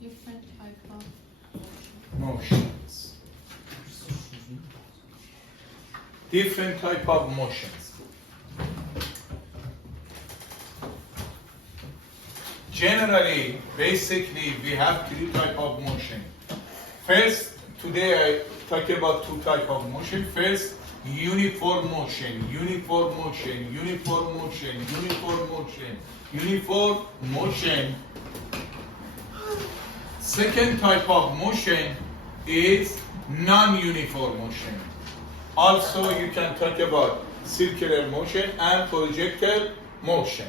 Different type of motions. Different type of motions. Generally, basically, we have three type of motion. First, today I talk about two type of motion. First, uniform motion, uniform motion, uniform motion, uniform motion, uniform motion. Second type of motion is non-uniform motion. Also, you can talk about circular motion and projectile motion.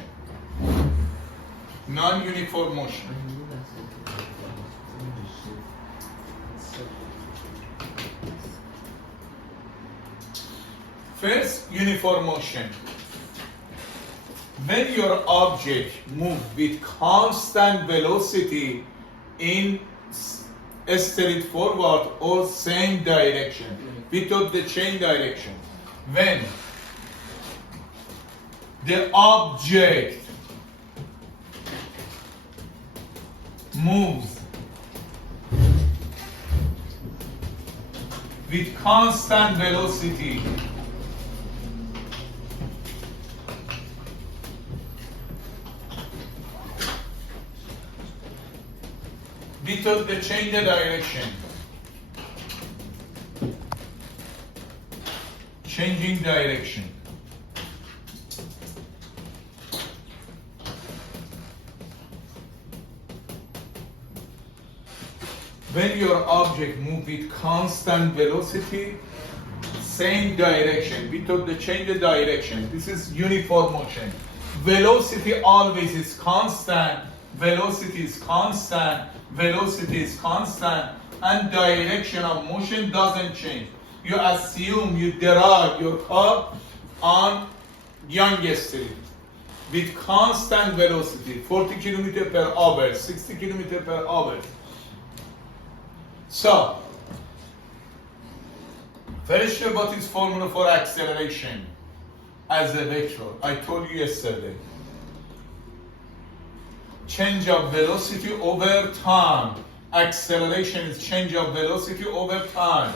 Non-uniform motion. First, uniform motion. When your object moves with constant velocity in straight forward or same direction, without the change direction. When the object moves with constant velocity without the change the direction. Changing direction. When your object moves with constant velocity, same direction, without the change the direction. This is uniform motion. Velocity always is constant, velocity is constant, velocity is constant, and direction of motion doesn't change. You assume you drive your car on Yonge Street with constant velocity, 40 km per hour, 60 km per hour. So, first, what is formula for acceleration as a vector? I told you yesterday. Change of velocity over time. Acceleration is change of velocity over time.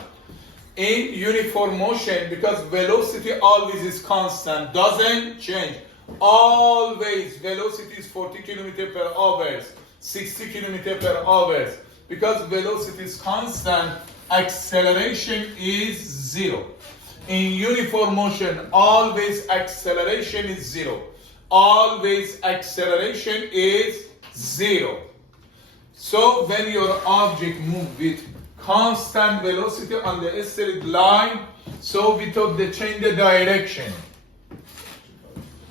In uniform motion, because velocity always is constant, doesn't change. Always velocity is 40 km per hour, 60 km per hour. Because velocity is constant, acceleration is zero. In uniform motion, always acceleration is zero. Always acceleration is zero. So when your object moves with constant velocity on the straight line, so without the change the direction.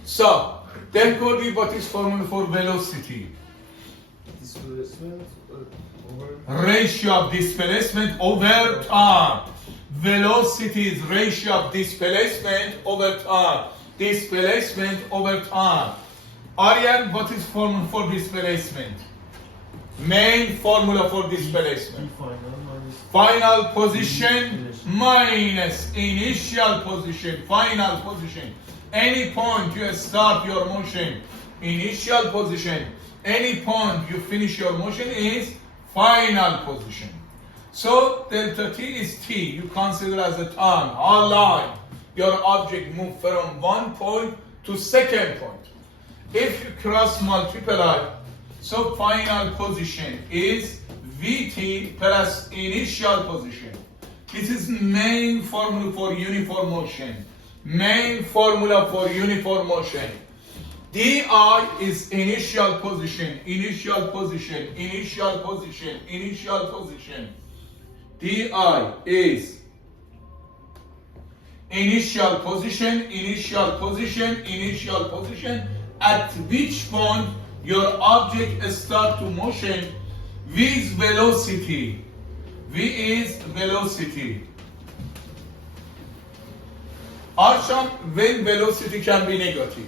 So there could be what is formula for velocity. Ratio of displacement over time. Velocity is ratio of displacement over time. Displacement over time. Aryan, what is formula for displacement? Main formula for displacement. Final position minus initial position. Final position. Any point you start your motion, initial position. Any point you finish your motion is final position. So delta t is t. You consider as a time, how long your object moves from one point to second point. If you cross multiply, so final position is Vt plus initial position. This is main formula for uniform motion. Main formula for uniform motion. Di is initial position, initial position, initial position, initial position. Di is initial position, initial position, initial position, at which point your object starts to motion with velocity. V is velocity. Arsham, when velocity can be negative.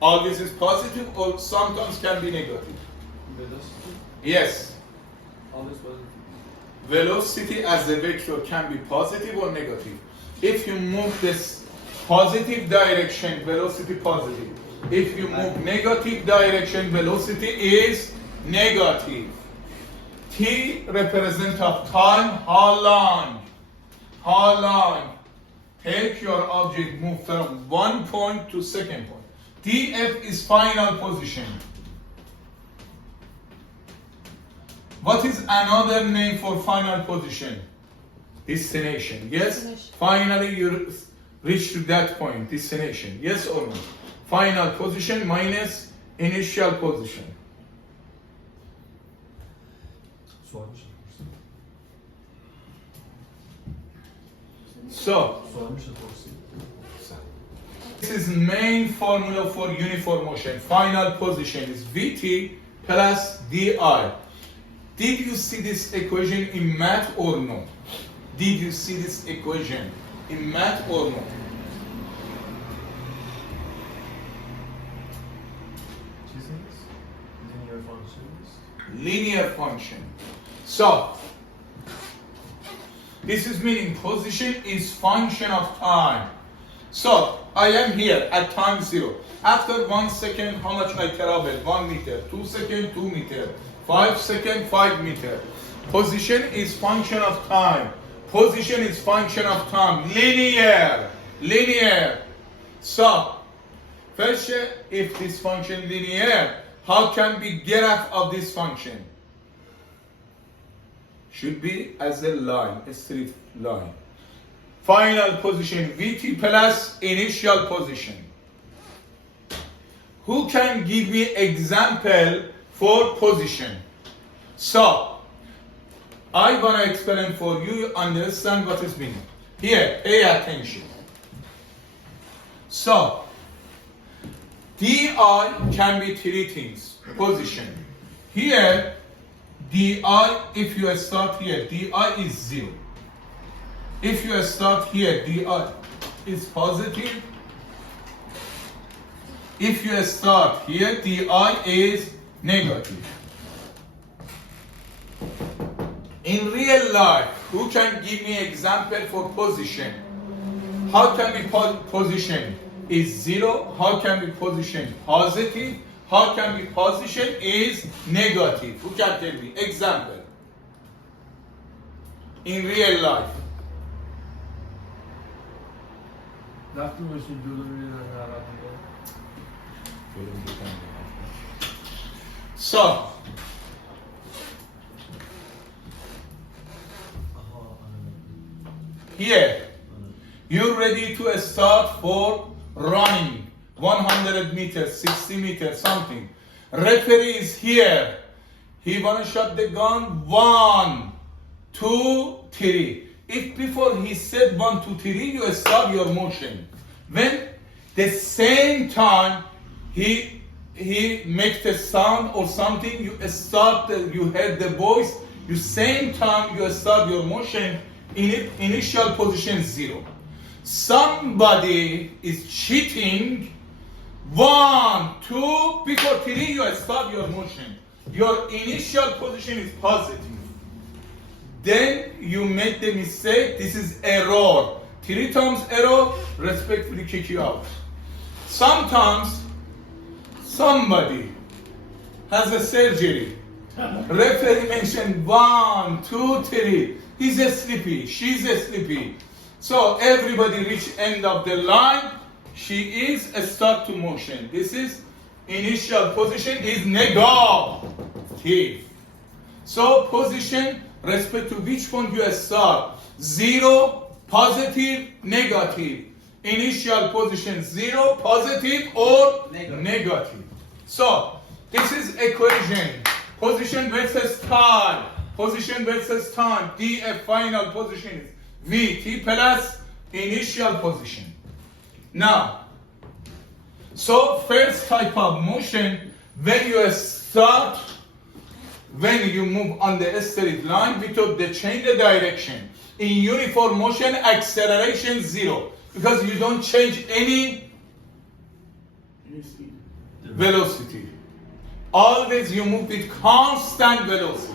Always is positive or sometimes can be negative. Velocity. Yes. Always positive. Velocity as a vector can be positive or negative. If you move this positive direction, velocity positive. If you move negative direction, velocity is negative. T represents of time, how long? How long? Take your object, move from one point to second point. DF is final position. What is another name for final position? Destination. Yes? Destination. Finally you reach to that point, destination. Yes or no? Final position minus initial position. Sormuş. So, Sormuş Torsi. this is main formula for uniform motion. Final position is Vt plus di. Did you see this equation in math or no? Did you see this equation in math or no? Çiziniz. Linear functions. Linear function. So, this is meaning position is function of time. So, I am here at time 0. After 1 second, how much I travel? 1 meter. 2 seconds, 2 meter. 5 seconds, 5 meter. Position is function of time. Position is function of time. Linear. Linear. So, first, if this function linear, how can we get out of this function? Should be as a line, a straight line. Final position Vt plus initial position. Who can give me example for position? So, I want to explain for you, understand what is meaning. Here, pay attention. So, Di can be three things. Position. Here, Di, if you start here, Di is 0. If you start here, Di is positive. If you start here, Di is negative. In real life, who can give me example for position? How can be position is 0? How can be position positive? How can be position is negative? Who can tell me? Example. In real life. وقتی ماشین جلو میره در عقب میره. So, آها، here, you're ready to start for running. 100 meters, 60 meters, something. Referee is here. He wanna shot the gun. 1, 2, 3. If before he said 1, 2, 3, you stop your motion. When the same time he makes a sound or something, you start. You heard the voice. You same time you start your motion. Initial position 0. Somebody is cheating. 1, 2, before 3 you start your motion. Your initial position is positive. Then you make the mistake. This is error. 3 times error, respectfully kick you out. Sometimes somebody has a surgery. Referee mentioned 1, 2, 3. He's a sleepy. She's a sleepy. So everybody reach end of the line. She is a start to motion. This is initial position is negative. So position respect to which point you start. 0, positive, negative. Initial position 0, positive or negative. So this is equation. Position versus time. Position versus time. Df final position is Vt plus initial position. Now, so first type of motion, when you start, when you move on the straight line without the change the direction. In uniform motion, acceleration 0, because you don't change any velocity. Always you move with constant velocity.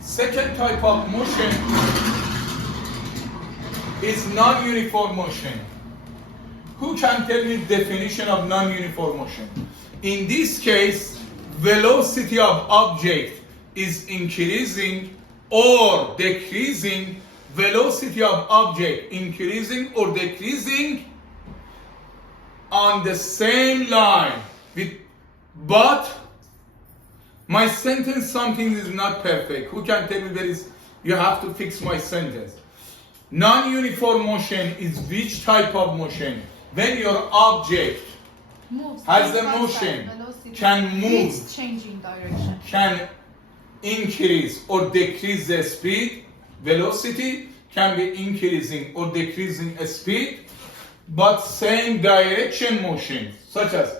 Second type of motion is non-uniform motion. Who can tell me the definition of non-uniform motion? In this case, velocity of object is increasing or decreasing. Velocity of object increasing or decreasing on the same line. But my sentence, something is not perfect. Who can tell me there is, you have to fix my sentence. Non-uniform motion is which type of motion? When your object Moves. has a Constant motion, velocity. can move, It's changing direction. can increase or decrease the speed, velocity can be increasing or decreasing a speed, but same direction motion, such as,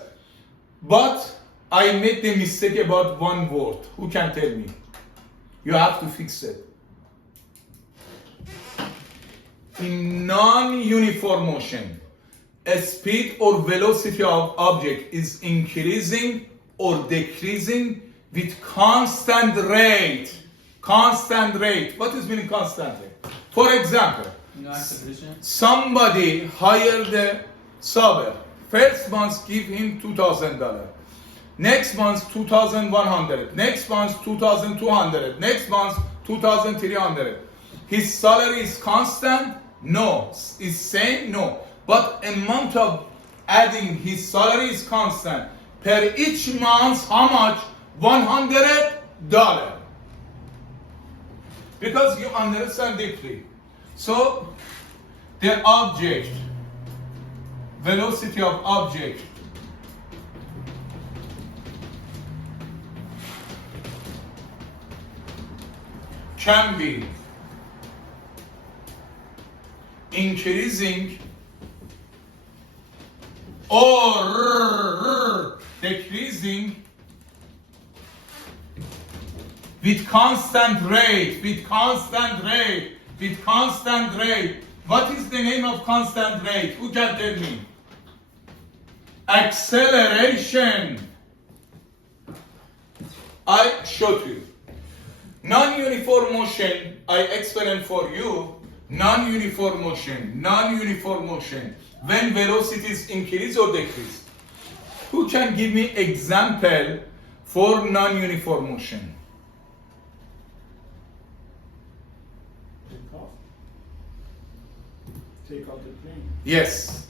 but I made the mistake about one word. Who can tell me? You have to fix it. In non-uniform motion, a speed or velocity of object is increasing or decreasing with constant rate. Constant rate. What is meaning constant rate? For example, No acceleration. somebody hired a server. First month give him $2,000. Next month 2,100. Next month 2,200. Next month 2,300. His salary is constant? No. Is same? No. But amount of adding his salary is constant. Per each month, how much? $100. Because you understand deeply. So, the object, velocity of object, can be increasing or decreasing with constant rate, with constant rate, with constant rate. What is the name of constant rate? Who can tell me? Acceleration. I showed you. Non-uniform motion, I explained for you. Non-uniform motion, non-uniform motion. When velocities increase or decrease. Who can give me example for non-uniform motion? Take off the plane. Yes.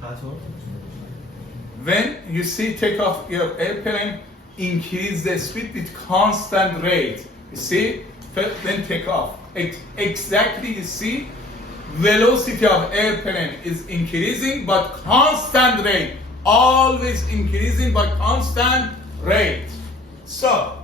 Pattern. When you see take off your airplane, increase the speed with constant rate. You see, then take off. Exactly, you see, velocity of airplane is increasing but constant rate. Always increasing but constant rate. So,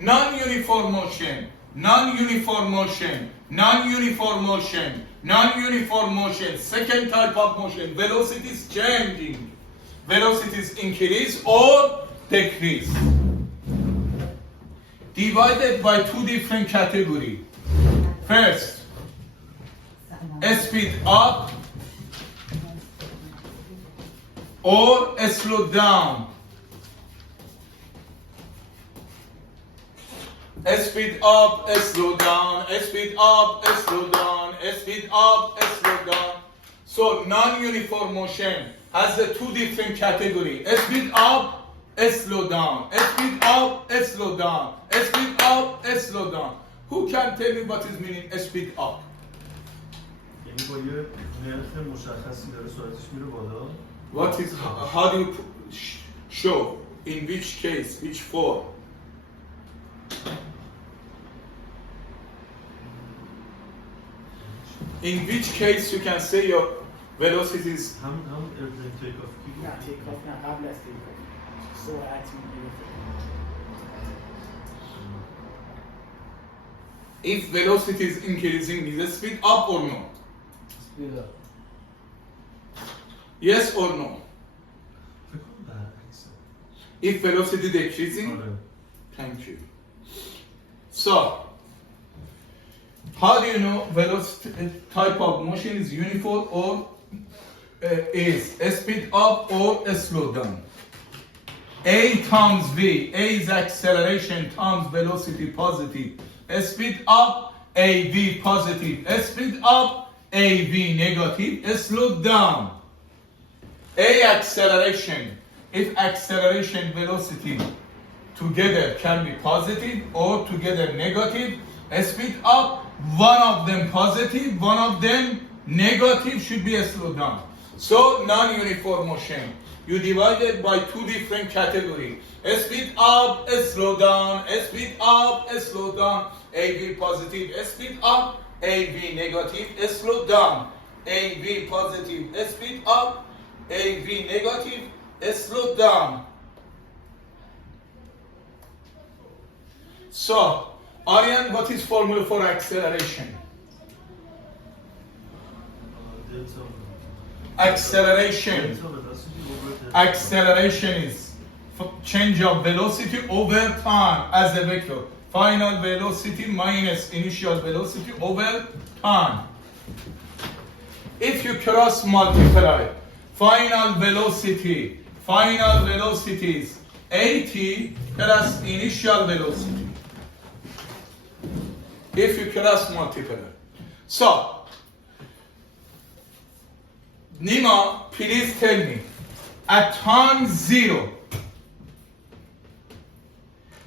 non-uniform motion, non-uniform motion, non-uniform motion, non-uniform motion. Second type of motion, velocity is changing. Velocities increase or decrease. Divided by two different categories. First, speed up or slow down. Speed up, slow down, speed up, slow down, speed up, slow down. So non-uniform motion has the two different categories. Speed up, slow down, speed up, slow down, speed up, slow down. Who can tell me what is meaning speed up? یعنی با یه نرخ مشخصی داره سرعتش میره بالا. What is, how do you show? In which case, which form? In which case you can say your velocity is هم airplane take off کی نه تیک آف نه قبل از تیک آف سرعت میگیره. if velocity is increasing, is the speed up or no? Speed up. Yes or no? فکر کنم برعکسه. If velocity decreasing, آره. thank you. So, how do you know velocity type of motion is uniform or is speed up or slow down? A times V. A is acceleration times velocity positive. Speed up, AV positive. Speed up, AV negative. Slow down. A acceleration. If acceleration velocity together can be positive or together negative, speed up, one of them positive, one of them negative, should be a slow down. So non-uniform motion, you divide it by two different categories. Speed up, slow down, speed up, slow down, AV positive, speed up, AV negative, slow down, AV positive, speed up, AV negative, slow down. So, Aryan, what is formula for acceleration? Acceleration. Delta velocity over delta. Acceleration is change of velocity over time as a vector. Final velocity minus initial velocity over time. If you cross multiply final velocity is 80 plus initial velocity. If you cross multiply. So, Nima, please tell me, at time 0,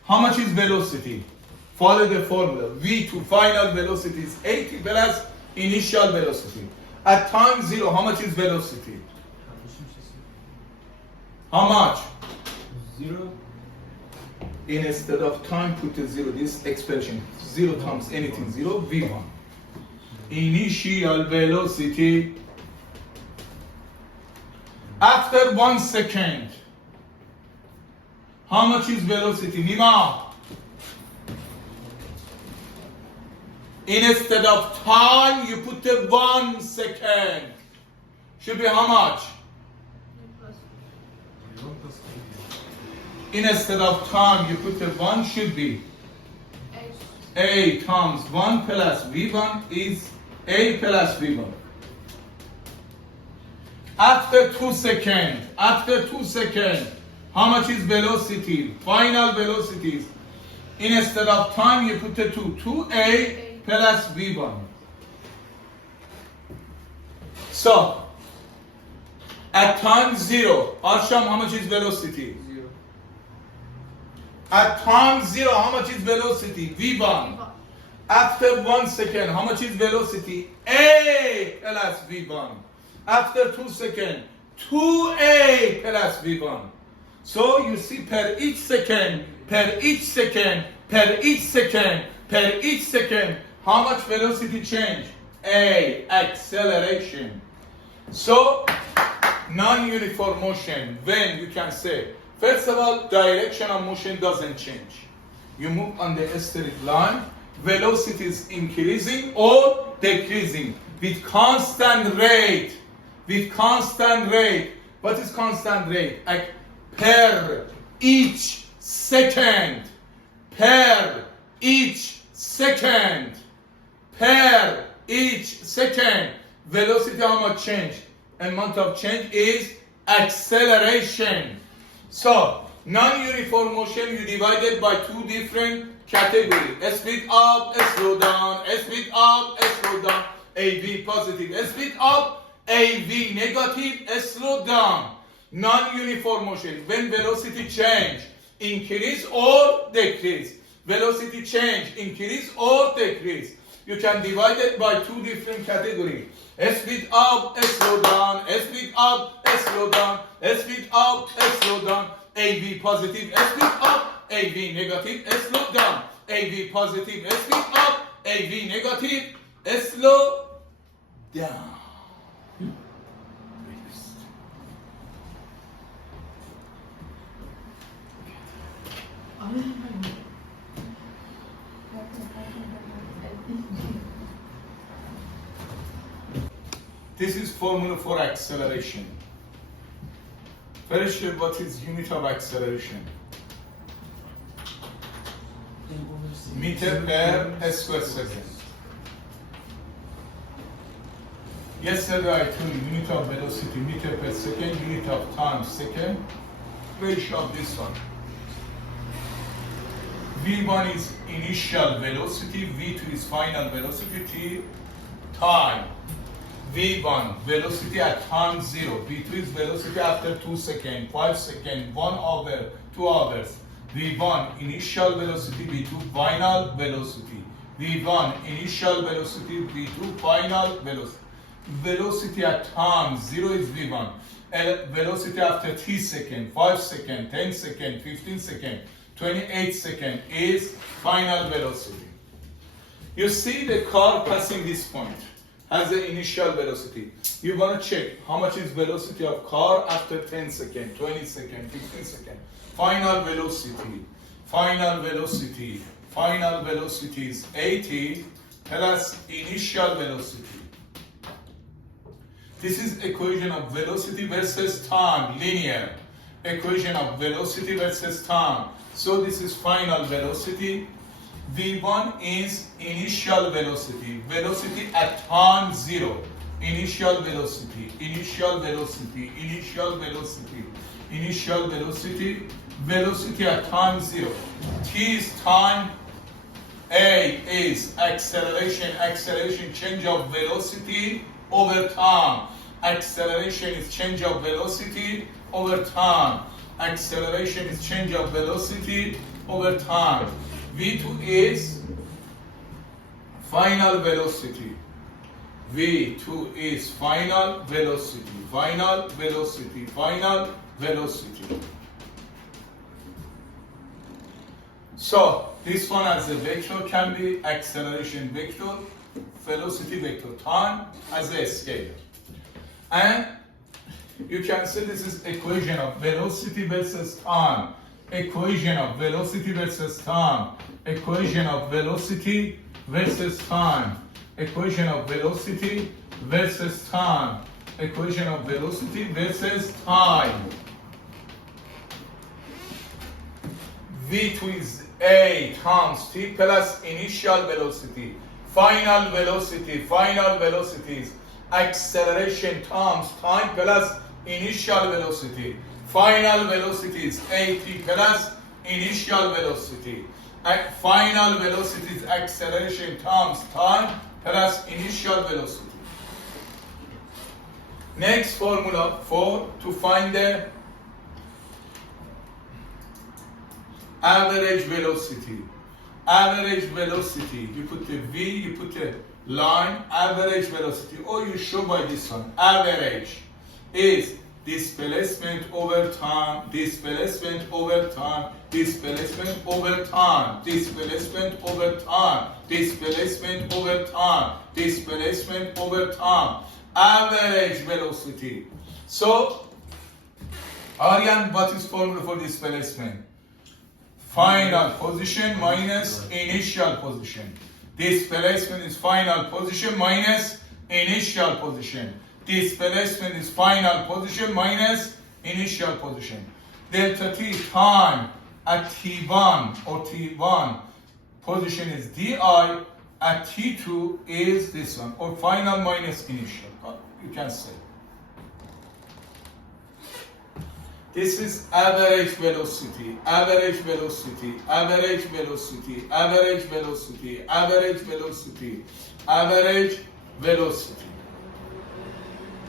how much is velocity? Follow the formula. V2 final velocity is 80 plus initial velocity. At time 0, how much is velocity? How much? 0. Instead of time, put a 0. This expression, 0 times anything, 0, V1. Initial velocity. After 1 second, how much is velocity? Nima? Instead of time, you put a 1 second. Should be how much? Instead of time, you put a 1, should be A times 1 plus V1 is A plus V1. After 2 seconds, how much is velocity? Final velocities. Instead of time, you put a 2. 2A plus V1. So, at time 0, Arsham, how much is velocity? 0. At time 0, how much is velocity? V1. After 1 second, how much is velocity? A plus V1. After 2 seconds, 2A plus V1. So you see per each second, how much velocity change? A, acceleration. So, non-uniform motion, when you can say, first of all, direction of motion doesn't change. You move on the straight line, velocity is increasing or decreasing with constant rate. What is constant rate? Like per each second. Velocity, how much change? Amount of change is acceleration. So, non-uniform motion, you divide it by two different categories. Speed up, slow down, speed up, slow down, AV positive, speed up, AV negative, slow down. Non-uniform motion, when velocity change, increase or decrease. Velocity change, increase or decrease. You can divide it by two different categories. Speed up, slow down, speed up, slow down, speed up, slow down, AV positive, speed up, AV negative, slow down, AV positive, speed up, AV negative, slow down. This is formula for acceleration. Very sure what is unit of acceleration? Meter per square second. Yesterday I told you unit of velocity, meter per second, unit of time, second. ratio of this one. V1 is initial velocity, V2 is final velocity, T time. V1 velocity at time 0, V2 is velocity after 2 seconds, 5 seconds, 1 hour, 2 hours. V1 initial velocity, V2 final velocity. V1 initial velocity, V2 final velocity. Velocity at time 0 is V1. Velocity after 3 seconds, 5 seconds, 10 seconds, 15 seconds, 28 seconds is final velocity. You see the car passing this point has the initial velocity. You want to check how much is velocity of car after 10 seconds, 20 seconds, 15 seconds. Final velocity, final velocity, final velocity is 80 plus initial velocity. This is equation of velocity versus time, linear. Equation of velocity versus time. So this is final velocity. V1 is initial velocity. Velocity at time 0. Initial velocity, initial velocity, initial velocity, initial velocity, velocity at time 0. T is time. A is acceleration, acceleration, change of velocity over time. Acceleration is change of velocity over time. Acceleration is change of velocity over time. V2 is final velocity. V2 is final velocity, final velocity, final velocity. So this one as a vector can be acceleration vector, velocity vector, time as a scalar. And you can say this is equation of velocity versus time. Equation of velocity versus time. Equation of velocity versus time. Equation of velocity versus time. Equation of velocity versus time. V2 is A times T plus initial velocity. Final velocity, final velocities. Acceleration times time plus initial velocity. Final velocity is AT plus initial velocity. Final velocity is acceleration times time plus initial velocity. Next formula to find the average velocity. Average velocity, you put the V, you put a line, average velocity, or you show by this one. Average is displacement over time, displacement over time, displacement over time, displacement over time, displacement over time, displacement over time. Average velocity. So, Aryan, what is formula for displacement? Final position minus initial position. Displacement is final position minus initial position. Displacement is final position minus initial position. Delta T time at T1 or T1 position is di, at T2 is this one, or final minus initial, you can say. This is average velocity, average velocity, average velocity, average velocity, average velocity, average velocity.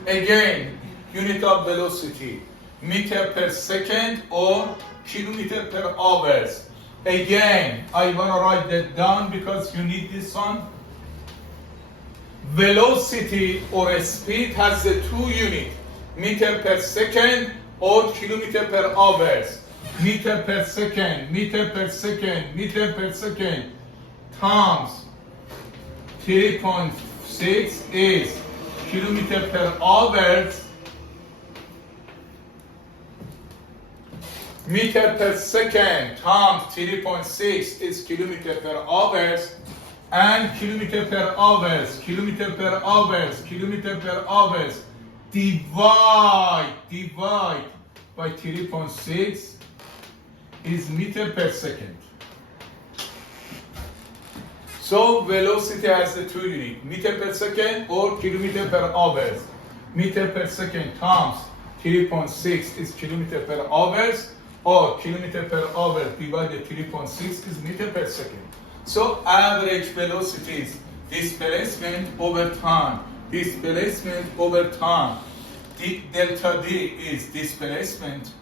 Again, unit of velocity, meter per second or kilometer per hours. Again, I want to write that down because you need this one. Velocity or speed has the two units, meter per second or kilometer per hours. Meter per second, meter per second, meter per second times 3.6 is kilometer per hours. Meter per second times 3.6 is kilometer per hours, and kilometer per hours, kilometer per hours, kilometer per hours, divide by 3.6 is meter per second. So velocity has the two units, meter per second or kilometer per hours. Meter per second times 3.6 is kilometer per hours, or kilometer per hour divided 3.6 is meter per second. So average velocity is displacement over time. Displacement over time. Delta D is displacement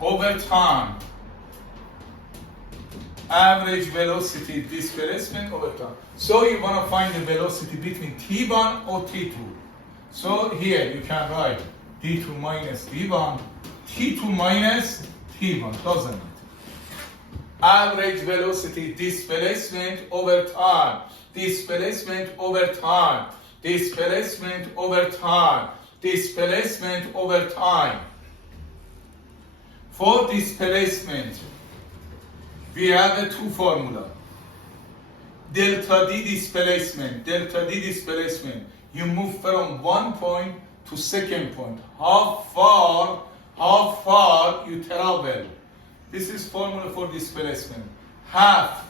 over time. Average velocity displacement over time. So you want to find the velocity between T1 or T2. So here you can write D2 minus D1, T2 minus T1, doesn't it? Average velocity displacement over time. Displacement over time. Displacement over time. Displacement over time. For displacement, we have two formula. Delta D displacement. Delta D displacement. You move from one point to second point. How far you travel. This is formula for displacement. Half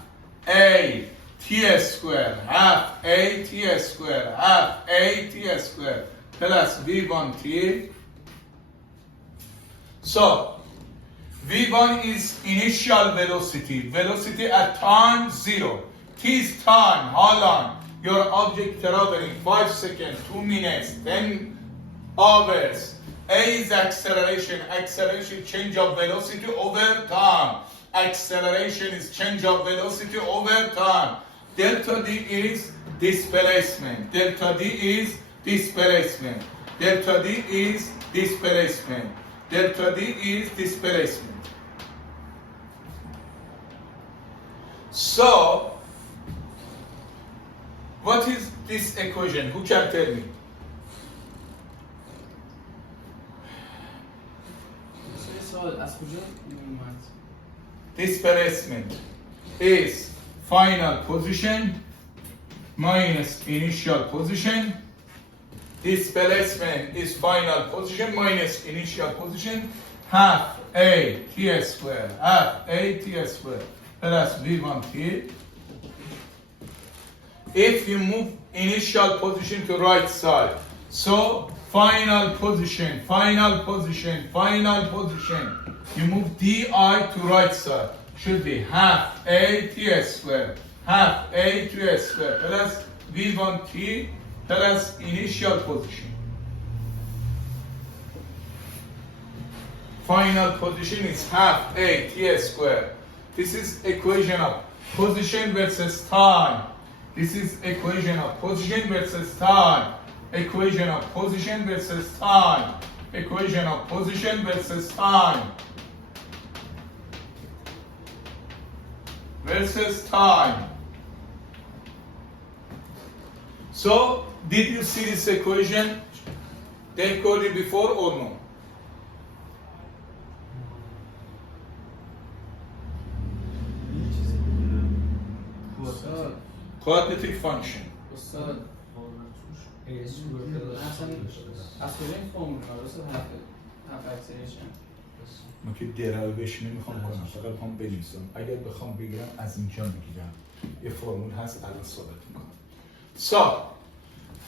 A T square, half A T square, half A T square plus V1T. So V1 is initial velocity, velocity at time 0. T is time, how long? Your object traveling 5 seconds, 2 minutes, 10 hours. A is acceleration, acceleration change of velocity over time. Acceleration is change of velocity over time. Delta D is displacement. Delta D is displacement. Delta D is displacement. Delta D is displacement. So, what is this equation? Who can tell me? Displacement is final position minus initial position. Displacement is final position minus initial position. Half A T square, half A T square plus V1T. If you move initial position to right side, so final position, final position, final position. You move DI to right side. Should be half A T square, half A T square plus V1T plus initial position. Final position is half A T square. This is equation of position versus time. This is equation of position versus time. Equation of position versus time. Equation of position versus time. Versus time. So, did you see this equation? They called it before or no? Quadratic function. استاد از کجا این فرمولا رو استاد هف اکسلریشن ما که دراویش نمیخوام کنم، فقط میخوام بنویسم. اگر بخوام بگیرم از اینجا میگیرم. یه فرمول هست الان ثابت میکنم. So,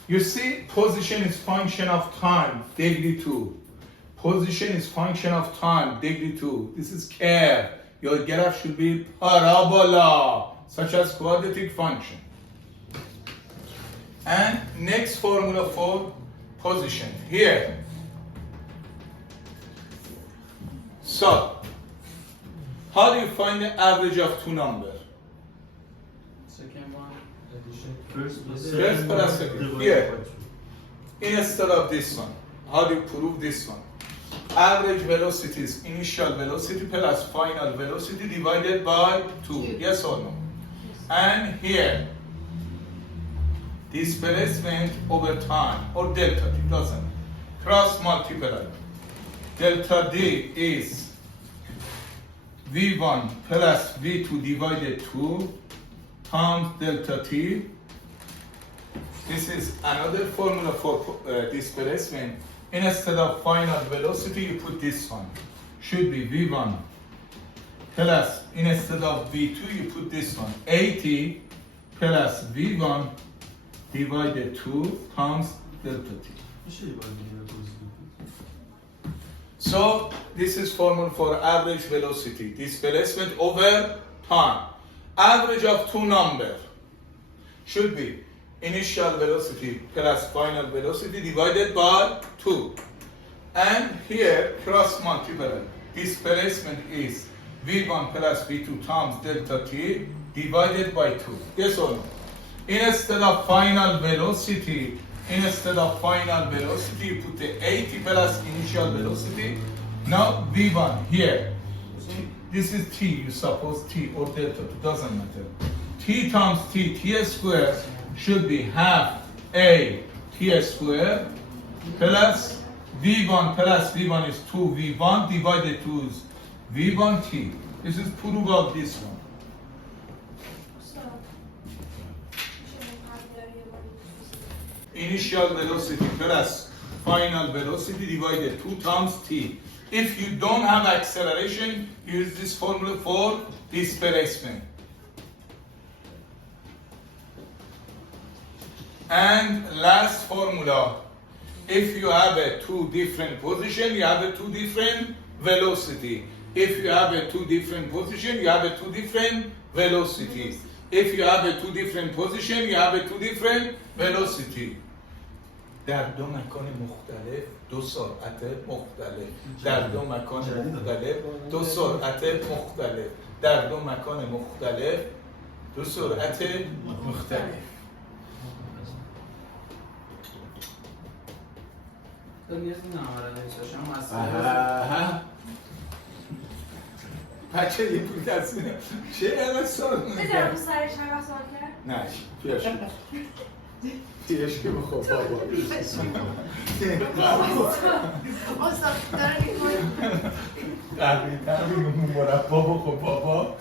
you see position is function of time, degree 2. Position is function of time, degree 2. This is curve. Your graph should be parabola, such as quadratic function. And next formula for position here. So, how do you find the average of two numbers? second one First plus second. Here. Instead of this one, how do you prove this one? Average velocity is initial velocity plus final velocity divided by 2. Yes or no? And here, displacement over time, or delta D, doesn't it? Cross multiply. Delta D is V1 plus V2 divided 2 times delta T. This is another formula for displacement. Instead of final velocity, you put this one. Should be V1 plus, instead of V2, you put this one. AT plus V1 divided 2 times delta T. میشه یه بار دیگه توضیح بدید؟ So this is formula for average velocity, displacement over time. Average of two numbers should be initial velocity plus final velocity divided by 2. And here cross multiply. Displacement is v1 plus v2 times delta t divided by 2. Yes or no? Instead of final velocity, you put the 80 plus initial velocity. Now v1 here. This is t, you suppose t or delta, it doesn't matter. T times t square should be half a t square plus v1 plus v1 is 2v1 divided 2 is v1t. This is proof of this one. Initial velocity plus final velocity divided 2 times t. If you don't have acceleration, use this formula for displacement. And last formula, if you have a two different position, you have a two different velocity. If you have a two different position, you have a two different velocity. If you have a two different position, you have a two different velocity. در دو مکان مختلف دو سرعت مختلف در دو مکان مختلف دو سرعت مختلف در دو مکان مختلف دو سرعت مختلف. تو نیاز نمی‌داره شما بچه یه پول تصمیه چه اینقدر سال بذارم نگه رو سرش هم وقت سوال کرد؟ نه پیش که بخواب بابا استاد داره میکنه قهوه مربا بخواب بابا